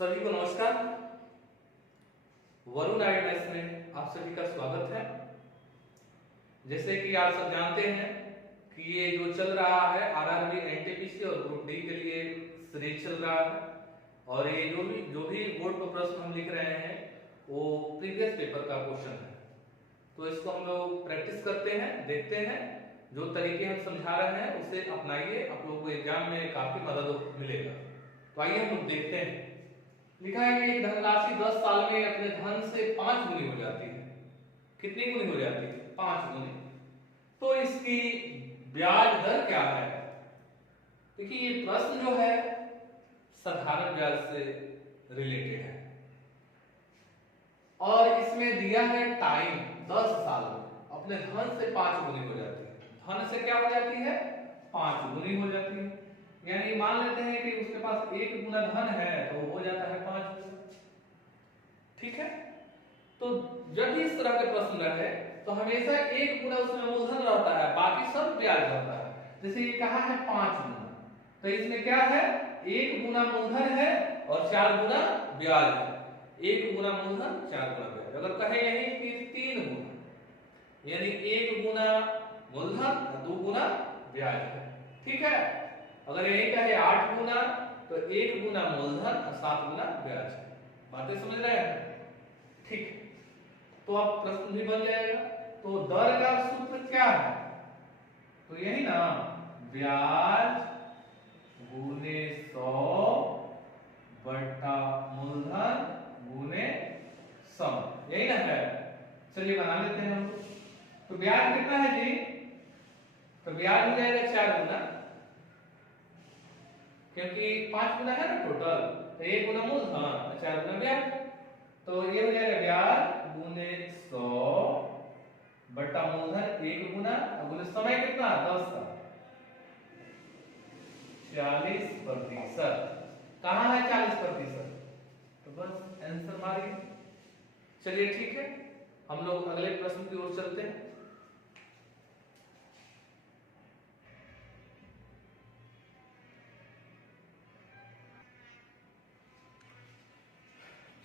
सभी को नमस्कार। वरुण आईएएस में आप सभी का स्वागत है। जैसे कि आप सब जानते हैं कि ये जो चल रहा है आरआरबी एनटीपीसी और ग्रुप डी के लिए सीरीज चल रहा है और ये जो भी बोर्ड पर प्रश्न हम लिख रहे हैं वो प्रीवियस पेपर का क्वेश्चन है। तो इसको हम लोग प्रैक्टिस करते हैं, देखते हैं, जो तरीके हम समझा रहे हैं उसे अपनाइए, आप लोगों को एग्जाम में काफी मदद मिलेगा। तो आइए हम लोग देखते हैं। लिखा है कि एक धनराशि 10 साल में अपने धन से 5 गुनी हो जाती है। कितनी गुनी हो जाती है? 5 गुनी। तो इसकी ब्याज दर क्या है? देखिए ये प्रश्न जो है साधारण ब्याज से रिलेटेड है और इसमें दिया है टाइम 10 साल में अपने धन से 5 गुनी हो जाती है। धन से क्या हो जाती है? 5 गुनी हो जाती है। यानी मान लेते हैं कि उसके पास 1 गुना धन है तो हो जाता है 5 गुना। ठीक है, तो जब भी इस तरह के प्रश्न रहे तो हमेशा 1 गुना उसमें मूलधन रहता है, बाकी सब ब्याज रहता है। जैसे ये कहा है 5 गुना, तो इसमें क्या है? 1 गुना मूलधन है और 4 गुना ब्याज है। 1 गुना मूलधन 4 गुना ब्याज। अगर कहे यही कि 3 गुना, यानी 1 गुना मूलधन 2 गुना ब्याज है। ठीक है, अगर यही कहे 8 गुना तो 1 गुना मूलधन और 7 गुना ब्याज। बातें समझ रहे हैं? ठीक, तो अब प्रश्न भी बन जाएगा। तो दर का सूत्र क्या है? तो यही ना, ब्याज गुने 100 बटा मूलधन गुने सम, यही ना है। चलिए बना लेते हैं हम। तो ब्याज कितना है जी? तो ब्याज हो जाएगा 4 गुना, क्योंकि 5 गुना है ना टोटल, तो 1 गुना मूलधन 4 गुना ब्याज। तो ये हो जाएगा ब्याज गुने 100 बटा मूलधन 1 गुना और गुने समय कितना? 10 का 40%। कहां है 40%? तो बस आंसर मारिए। चलिए ठीक है, हम लोग अगले प्रश्न की ओर चलते हैं।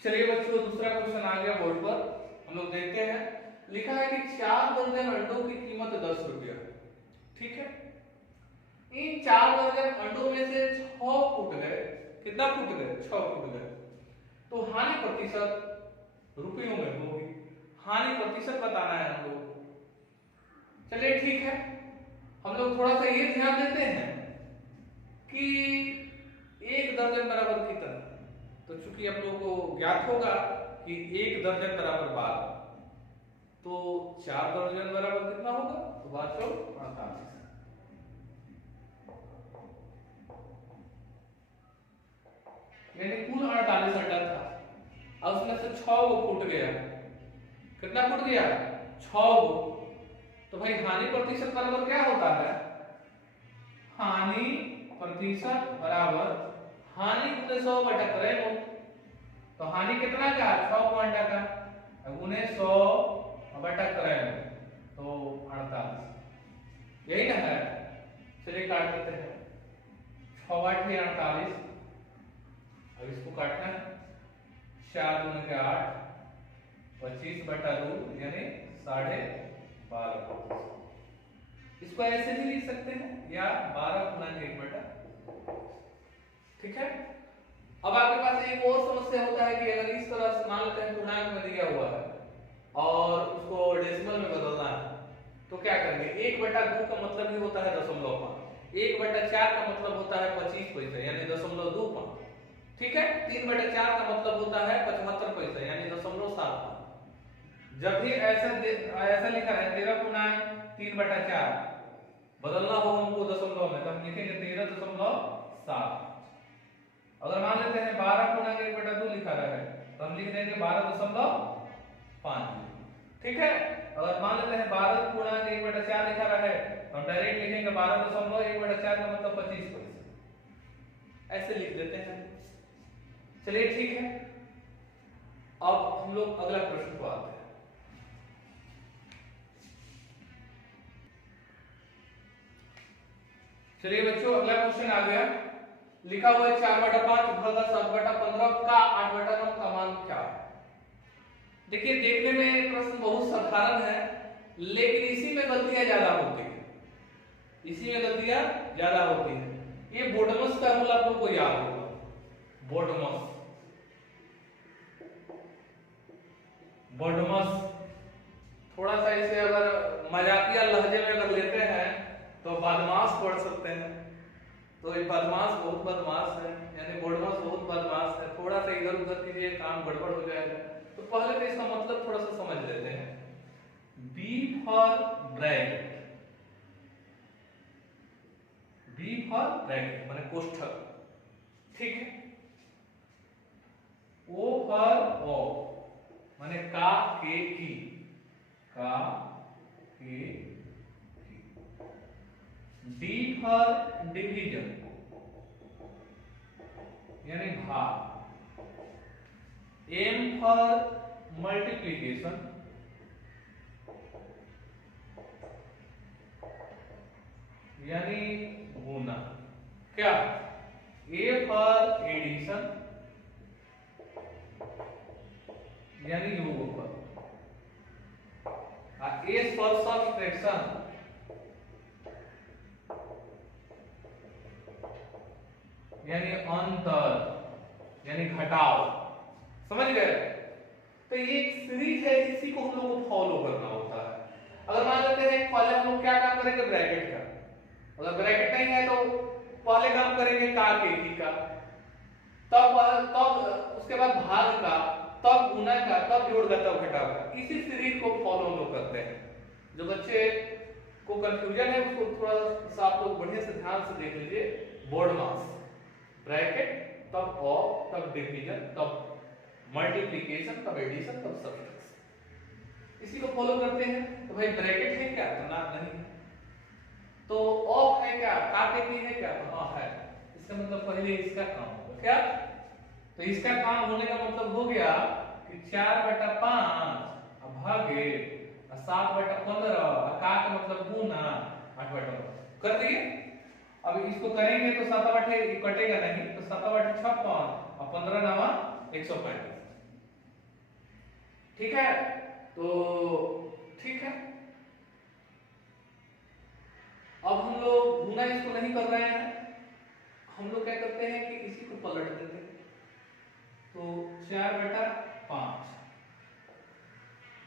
चलिए बच्चों, दूसरा क्वेश्चन आ गया बोर्ड पर, हम लोग देखते हैं। लिखा है कि 4 दर्जन अंडों की कीमत 10 रुपया। ठीक है, इन 4 दर्जन अंडों में से 6 फूट गए। कितना फूट गए? 6 फूट गए। तो हानि प्रतिशत रुपयों में होगी। हानि प्रतिशत बताना है हम लोग को। चलिए ठीक है, हम लोग थोड़ा सा ये ध्यान देते हैं कि 1 दर्जन बराबर कितना। तो चूंकि आप लोगों को ज्ञात होगा कि 1 दर्जन बराबर 12, तो 4 दर्जन बराबर कितना होगा? तो 48। यानी कुल 48 अंडा था, अब उसमें से 6 वो फूट गया। कितना फूट गया? 6 वो। तो भाई हानि प्रतिशत बराबर क्या होता है? हानि प्रतिशत बराबर हानि गुने 100 बटा क्रय। तो हानि कितना का? 6 को अंडा का गुने 100 बटा क्रय, तो 48। यही ना है। चलिए काट देते हैं। 6 8 है 48। अब इसको काटना है। 4 दूनी के 8, 25 बटा 2 यानी 12.5। इसको ऐसे भी लिख सकते हैं या 12 गुना 1 बटा। ठीक है, अब आपके पास एक और समस्या होता है कि अगर इस तरह से मान लेते हैं पूर्णांक में दिया हुआ है और उसको डेसिमल में बदलना है, तो क्या करेंगे? 1/2 का मतलब ही होता है 0.5। 1/4 का मतलब होता है 25 पैसे यानी 0.25। ठीक है, 3/4 का मतलब होता है 75 पैसे यानी 0.75। जब भी ऐसा लिखा है 13.3/4 बदलना हो हमको दशमलव में, तो हम लिखेंगे 13.7। अगर मान लेते हैं 12 1/2 लिखा रहा है तो हम लिख देंगे 12.5। ठीक है, अगर मान लेते हैं 12 1/4 लिखा रहा है तो हम डायरेक्ट लिखेंगे 12.1/4 का मतलब 25 पैसे। ऐसे लिख देते हैं। चलिए ठीक है, अब हम लोग अगला प्रश्न को आते हैं। चलिए बच्चों, अगला क्वेश्चन आ गया। लिखा हुआ है 4/5 भागा 7/15 का 8/9 का मान क्या है? देखिए देखने में प्रश्न बहुत साधारण है, लेकिन इसी में गलतियां ज्यादा होती है, इसी में गलतियां ज्यादा होती है। ये बोडमस का रूल आप लोग को याद होगा, बोडमस बोडमस। थोड़ा सा इसे अगर मजाकिया लहजे में अगर लेते हैं तो बदमाश पढ़ सकते हैं। तो ये बदमाश बहुत बदमाश है, यानी बोडमस बहुत बदमाश है, थोड़ा सा इधर उधर कीजिए काम गड़बड़ हो जाएगा। तो पहले तो इसका मतलब थोड़ा सा समझ लेते हैं। B for bracket, B for bracket माने कोष्ठक, ठीक है। ओ फॉर ओ माने का के की, का के की। डी फॉर डिवीजन यानी भाग। एम फॉर मल्टीप्लिकेशन यानी गुना। क्या? ए फॉर एडिशन यानी योगफल। एस फॉर सब्ट्रैक्शन यानी अंतर यानी घटाव। समझ गए? तो ये एक सीरीज है, इसी को हम लोग को फॉलो करना होता है। अगर मान लेते हैं पहले हम लोग क्या काम करेंगे, ब्रैकेट का। अगर ब्रैकेट नहीं है तो पहले काम करेंगे का के की का, तब उसके बाद भाग का, तब गुना का, तब जोड़ का, तब घटाव का। इसी सीरीज को फॉलो हम लोग करते हैं। जो बच्चे को कंफ्यूजन है उसको थोड़ा सा आप लोग बढ़िया से ध्यान से देख लीजिए। बोडमास, ब्रैकेट, तब ऑफ, तब डिवीजन, तब मल्टीप्लिकेशन, तब एडिशन, तब सब्ट्रैक्शन। इसी को फॉलो करते हैं। तो भाई ब्रैकेट है क्या? तो ना नहीं है। तो ऑफ है क्या? का के की है क्या? तो हां है। इसका मतलब पहले इसका काम होगा। क्या? तो इसका काम होने का मतलब हो गया कि 4/5 भागे 7/15, का का मतलब गुना 8/9 कर दिए। अब इसको करेंगे तो 7/8 कटेगा नहीं, तो 7/8 56 और 15 9 135। ठीक है? तो ठीक है, अब हम लोग गुना इसको नहीं कर रहे हैं, हम लोग क्या करते हैं कि इसी को पलट देते हैं। तो 4/5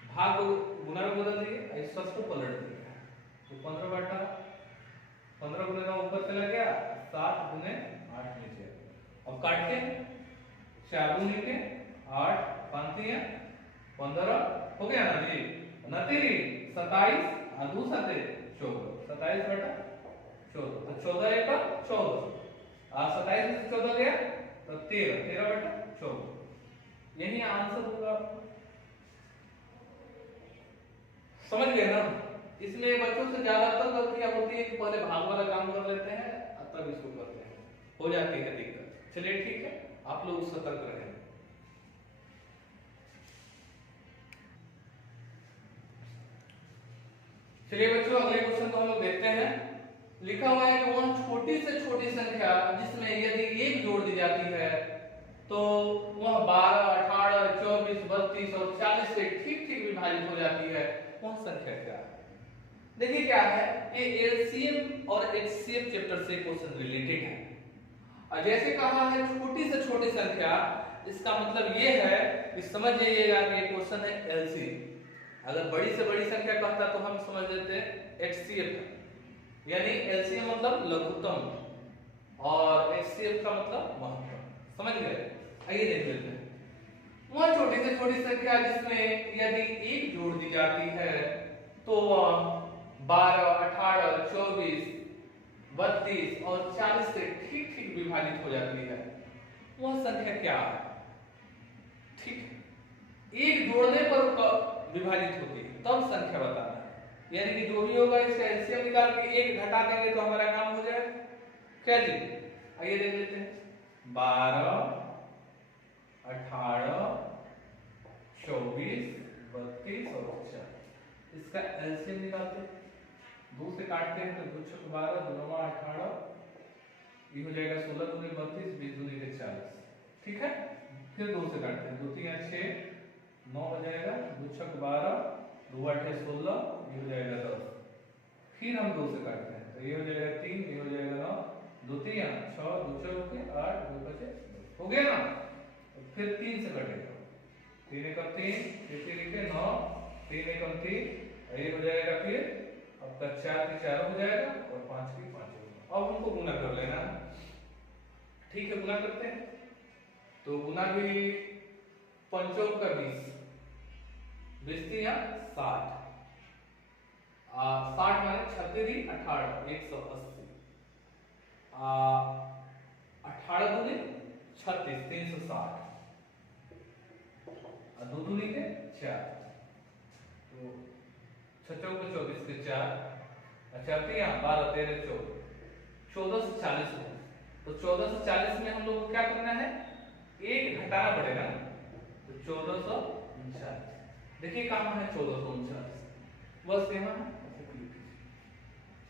भाग गुना में बदल दिए, इस सब को पलट दिया। तो 15 गुने 9 ऊपर चला गया, 7 गुने 8 नीचे। अब काट के 4 गुने के 8 5 15 हो गया ना जी। 29 27 और 2 7 14, 27/14। तो 14 एक 14 और 27 से 14 गया तो 13, 13/14। यही आंसर होगा आपका। समझ गए ना? इसमें बच्चों से ज्यादातर गलतियां होती है कि पहले भाग वाला काम कर लेते हैं तब इसको करते हैं, हो जाती है दिक्कत। चलिए ठीक है, आप लोग सतर्क रहें। चलिए बच्चों अगले क्वेश्चन को हम लोग देखते हैं। लिखा हुआ है कि वह छोटी से छोटी संख्या जिसमें यदि एक जोड़ दी जाती है तो वह 12, 18, 24, 32 और 40 से ठीक ठीक विभाजित हो जाती है, वह संख्या क्या है? देखिए क्या है, ये एलसीएम और एचसीएफ चैप्टर से क्वेश्चन रिलेटेड है। और जैसे कहा है छोटी से छोटी संख्या, इसका मतलब ये है कि समझ जाइएगा कि क्वेश्चन है एलसीएम। अगर बड़ी से बड़ी संख्या कहता तो हम समझ लेते हैं एचसीएफ, यानी एलसीएम मतलब लघुत्तम और एचसीएफ का मतलब महत्तम। समझ गए? आइए देख लेते हैं। वह छोटी से छोटी संख्या जिसमें यदि एक जोड़ दी जाती है तो वह 12, 18, 24, 32 और 40 से ठीक ठीक विभाजित हो जाती है, वह संख्या क्या है? ठीक है, एक जोड़ने पर विभाजित होती है तब संख्या बताना है। यानी कि जो भी होगा इसका एलसीएम निकाल के एक घटा देंगे तो हमारा काम हो जाएगा। क्या जी? आइए देख लेते हैं। 12, 18, 24, 32 और 40, इसका एलसीएम निकालते हैं। 2 से काटते हैं तो 2 × 12, 2 × 18, ये हो जाएगा 16 दूनी 32, 20 दूनी के 40। ठीक है, फिर 2 से काटते हैं, 2 3 6, 9 हो जाएगा, 2 6 12, 2 8 16, ये हो जाएगा 10। फिर हम 2 से काटते हैं, तो ये हो जाएगा 3, ये हो जाएगा 9, 2 3 6, 2 4 के 8, 2 5 हो गया ना। फिर 3 से कटेगा, 3 एकम 3, 3 3 9, 3 एकम 3, ये हो जाएगा फिर आपका 4 के 4 हो जाएगा और 5 के 5 होगा। अब उनको गुना कर लेना। ठीक है, गुना करते हैं, तो गुना भी 5 का 20, 20 या 60, 60 माने 36 18, 180, 18 दूनी 36, 360, और 2 दूनी के 4, तो 6 चौके 24 के 4, अच्छा 12 13 14, 14 से 40 हो। तो 14 से 40 में हम लोग को क्या करना है, एक घटाना पड़ेगा, तो 1439। देखिए कहाँ है 1439, बस यहाँ है।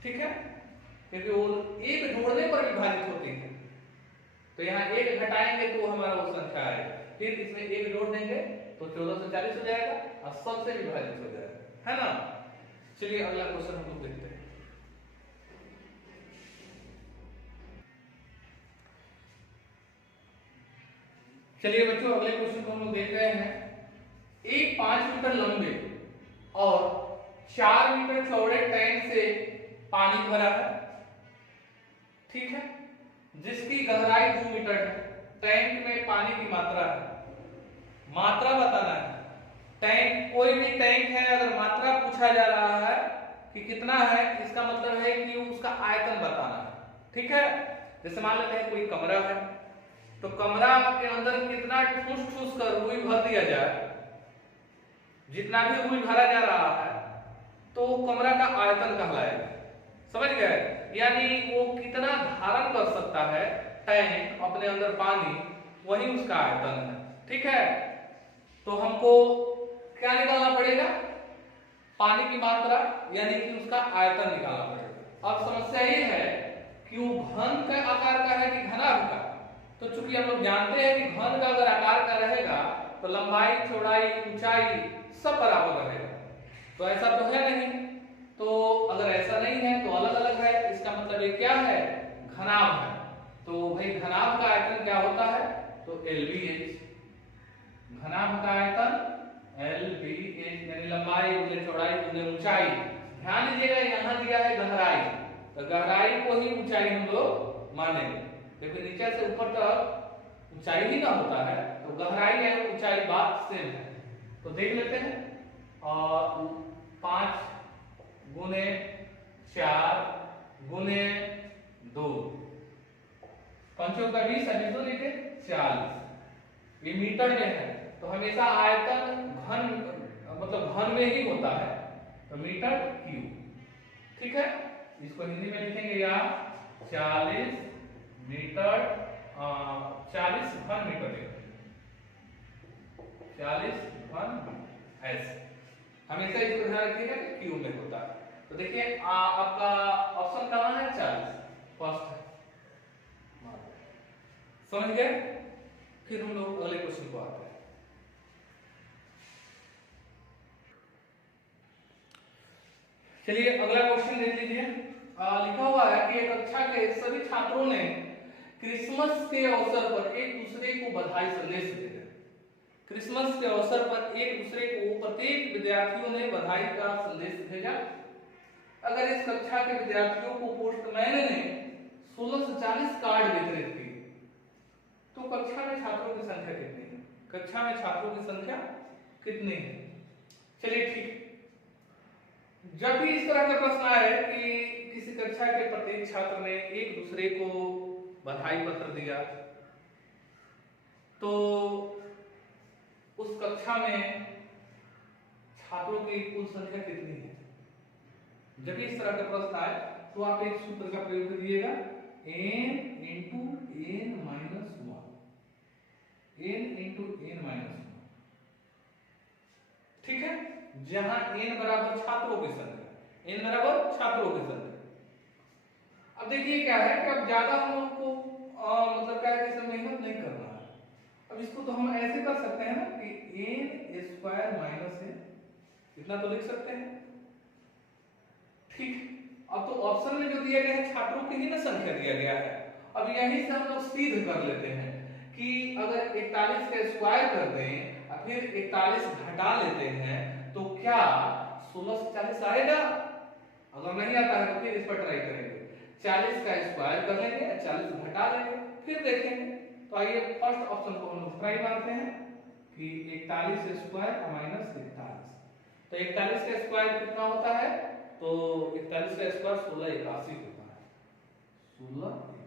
ठीक है, क्योंकि वो एक जोड़ने पर विभाजित होती है, तो यहाँ एक घटाएंगे तो हमारा वो संख्या आएगा, फिर इसमें एक जोड़ देंगे तो 1440 हो जाएगा और सबसे विभाजित हो जाएगा, है ना। चलिए अगला क्वेश्चन हम लोग देखते हैं। चलिए बच्चों, अगले क्वेश्चन को हम लोग देख रहे हैं। एक 5 मीटर लंबे और 4 मीटर चौड़े टैंक से पानी भरा है, ठीक है, जिसकी गहराई 2 मीटर है। टैंक में पानी की मात्रा है, मात्रा बताना है। टैंक, कोई भी टैंक है, अगर मात्रा पूछा जा रहा है कि कितना है, इसका मतलब है कि उसका आयतन बताना है। ठीक है, जैसे मान लेते हैं कोई कमरा है, तो कमरा के अंदर कितना ठूस ठूस कर रुई भर दिया जाए, जितना भी रुई भरा जा रहा है, तो कमरा का आयतन कहलाएगा। समझ गए, यानी वो कितना धारण कर सकता है टैंक अपने अंदर पानी, वही उसका आयतन है। ठीक है, तो हमको क्या निकालना पड़ेगा, पानी की मात्रा, यानी कि उसका आयतन निकालना पड़ेगा। अब समस्या ये है कि वो घन का आकार का है कि घनाभ का, तो चूंकि हम लोग जानते हैं कि घन का अगर आकार का रहेगा तो लंबाई चौड़ाई ऊंचाई सब बराबर रहेगा, तो ऐसा तो है नहीं। तो अगर ऐसा नहीं है तो अलग अलग है, इसका मतलब ये क्या है, घनाभ है। तो भाई घनाभ का आयतन क्या होता है, तो LBH, घनाभ का आयतन LBH, यानी लंबाई गुने चौड़ाई गुने ऊंचाई। ध्यान दीजिएगा यहाँ दिया है गहराई, तो गहराई को ही ऊंचाई हम लोग मानेंगे, क्योंकि नीचे से ऊपर तक ऊंचाई ही ना होता है, तो गहराई है ऊंचाई बात सेम है। तो देख लेते हैं, और 5 गुने 4 गुने 2, 5 का 20 और 2 के 40, ये मीटर में है, तो हमेशा आयतन घन, मतलब घन में ही होता है, तो मीटर क्यूब। ठीक है, इसको हिंदी में लिखेंगे या 40 मीटर, 40 घन मीटर, 40 घन ऐसे, हमेशा इसको ध्यान रखिएगा कि क्यूब में होता है। तो देखिए आपका ऑप्शन कहाँ है, 40 फर्स्ट है। समझ गए, फिर हम लोग अगले क्वेश्चन को आते हैं। चलिए अगला क्वेश्चन देख लीजिए। लिखा हुआ है कि एक कक्षा के सभी छात्रों ने क्रिसमस के अवसर पर एक दूसरे को बधाई संदेश भेजा। क्रिसमस के अवसर पर एक दूसरे को प्रत्येक विद्यार्थियों ने बधाई का संदेश भेजा। अगर इस कक्षा के विद्यार्थियों को पोस्टमैन ने 16 से 40 कार्ड वितरित किए, तो कक्षा में छात्रों की संख्या कितनी है, कक्षा में छात्रों की संख्या कितनी है। चलिए ठीक, जब भी इस तरह का प्रश्न आए कि किसी कक्षा के प्रत्येक छात्र ने एक दूसरे को बधाई पत्र दिया, तो उस कक्षा में छात्रों की कुल संख्या कितनी है। जब भी इस तरह का प्रश्न आए तो आप एक सूत्र का प्रयोग करिएगा, n into n minus 1, n into n minus 1। ठीक है, जहां n बराबर छात्रों की संख्या, n बराबर छात्रों की संख्या। अब देखिए क्या है कि अब ज्यादा हम लोग को मतलब क्या है कि इसमें मेहनत नहीं करना है। अब इसको तो हम ऐसे कर सकते हैं ना कि n स्क्वायर माइनस ए, इतना तो लिख सकते हैं। ठीक, अब तो ऑप्शन में जो दिया गया है छात्रों की ही ना संख्या दिया गया है। अब यहीं से हम लोग सिद्ध कर लेते हैं कि अगर 41 का स्क्वायर कर दें और फिर 41 घटा लेते हैं तो क्या 16 से 40 आएगा? अगर नहीं आता है तो फिर इस पर ट्राई करेंगे। 40 का स्क्वायर कर लेंगे और 40 घटा लेंगे, फिर देखेंगे। तो आइए फर्स्ट ऑप्शन को हम लोग ट्राई मारते हैं कि 41 स्क्वायर माइनस 41। तो 41 का स्क्वायर कितना होता है? तो 41 का स्क्वायर 1681 होता है। 1681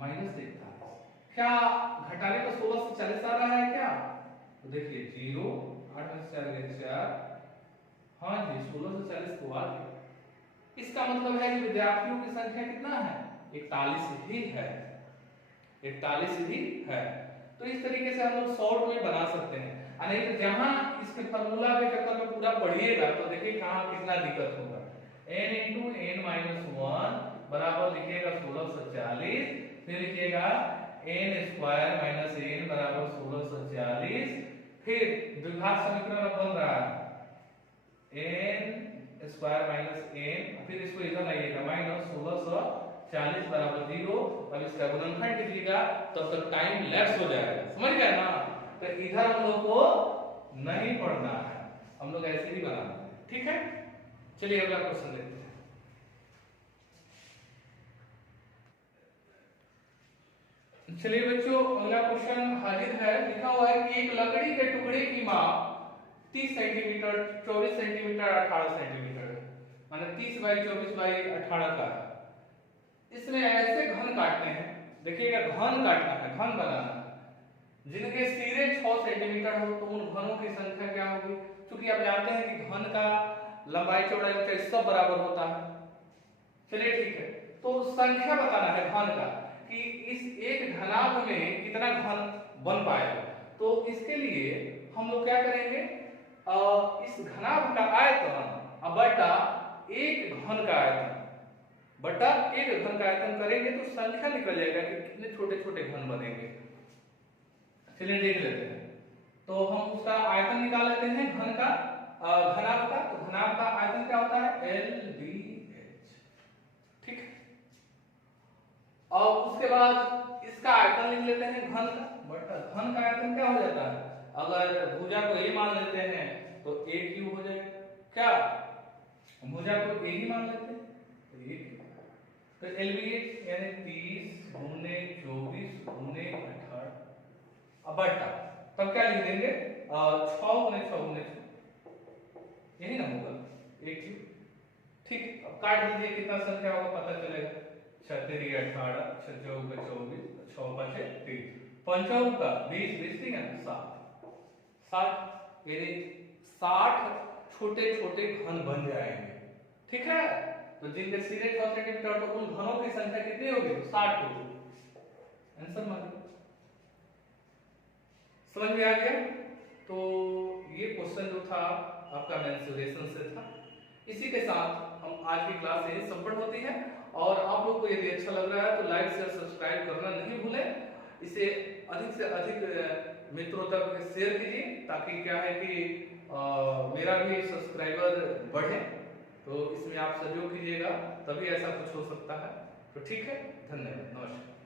माइनस 41, क्या घटाने पर 16 से 40 आ रहा है क्या? तो देखिए 0, 8 में से 4 गए 4, हाँ जी 16 से 40 तो आ गया। इसका मतलब है कि विद्यार्थियों की संख्या कितना है? 41 ही है, 41 ही है। तो इस तरीके से हम लोग शॉर्ट में बना सकते हैं। नहीं तो जहां इसके फार्मूला के चक्कर में पूरा पढ़िएगा तो देखिए कहां कितना दिक्कत होगा। n × n-1 बराबर लिखिएगा 16 से 40, फिर लिखिएगा n स्क्वायर माइनस n बराबर 16 से 40, फिर द्विघात समीकरण अब बन रहा है n स्क्वायर माइनस n, फिर इसको इधर लाइएगा माइनस 16 से 40 बराबर 0। अब इसका गुणनखंड कीजिएगा तब तक टाइम लैप्स हो जाएगा, समझ गए ना? तो इधर हम लोग को नहीं पढ़ना है, हम लोग ऐसे ही बनाना है। ठीक है, चलिए अगला क्वेश्चन देखते हैं। चलिए बच्चों अगला क्वेश्चन हाजिर है। लिखा हुआ है कि एक लकड़ी के टुकड़े की माप 30 सेंटीमीटर, 24 सेंटीमीटर, 18 सेंटीमीटर है, माने 30 बाई 24 बाई 18 का है। इसमें ऐसे घन काटने हैं, देखिएगा घन काटना है, घन बनाना है जिनके सिरे 6 सेंटीमीटर हो। तो उन घनों की संख्या क्या होगी? क्योंकि आप जानते हैं कि घन का लंबाई चौड़ाई ऊंचाई सब बराबर होता है। चलिए ठीक है, तो संख्या बताना है घन का कि इस एक घनाभ में कितना घन बन पाएगा। तो इसके लिए हम लोग क्या करेंगे, इस घनाभ का आयतन बटा एक घन का आयतन बटा एक घन का आयतन करेंगे तो संख्या निकल जाएगा कि कितने छोटे छोटे घन बनेंगे। चलिए देख लेते हैं। तो हम उसका आयतन निकाल लेते हैं घन का, घनाभ का। तो घनाभ का आयतन क्या होता है? LBH। ठीक, और उसके बाद इसका आयतन लिख लेते हैं घन का, बट घन का आयतन क्या हो जाता है? अगर भुजा को a मान लेते हैं तो a क्यूब हो जाएगा। क्या भुजा को a ही मान लेते हैं तो LBH यानी 30 गुने 24 गुने 18, अब बटा तब क्या लिख देंगे 6 गुने 6 गुने 6, यही ना होगा एक क्यूब। ठीक, अब काट दीजिए कितना संख्या होगा पता चलेगा। 6 3 18, 6 4 24, 6 5 30, 5 का 20 20 नहीं है 60, 60 यानी 60 छोटे छोटे घन बन जाएंगे। ठीक है, तो जिनके सिरे 6 सेंटीमीटर तो उन घनों की संख्या कितनी होगी? 60 होगी। आंसर मानिए, समझ में आ गया? तो ये क्वेश्चन जो था आपका मेंसुरेशन से था। इसी के साथ हम आज की क्लास यही संपन्न होती है। और आप लोग को यदि अच्छा लग रहा है तो लाइक शेयर सब्सक्राइब करना नहीं भूलें। इसे अधिक से अधिक मित्रों तक शेयर कीजिए ताकि क्या है कि मेरा भी सब्सक्राइबर बढ़े। तो इसमें आप सहयोग कीजिएगा तभी ऐसा कुछ हो सकता है। तो ठीक है, धन्यवाद, नमस्कार।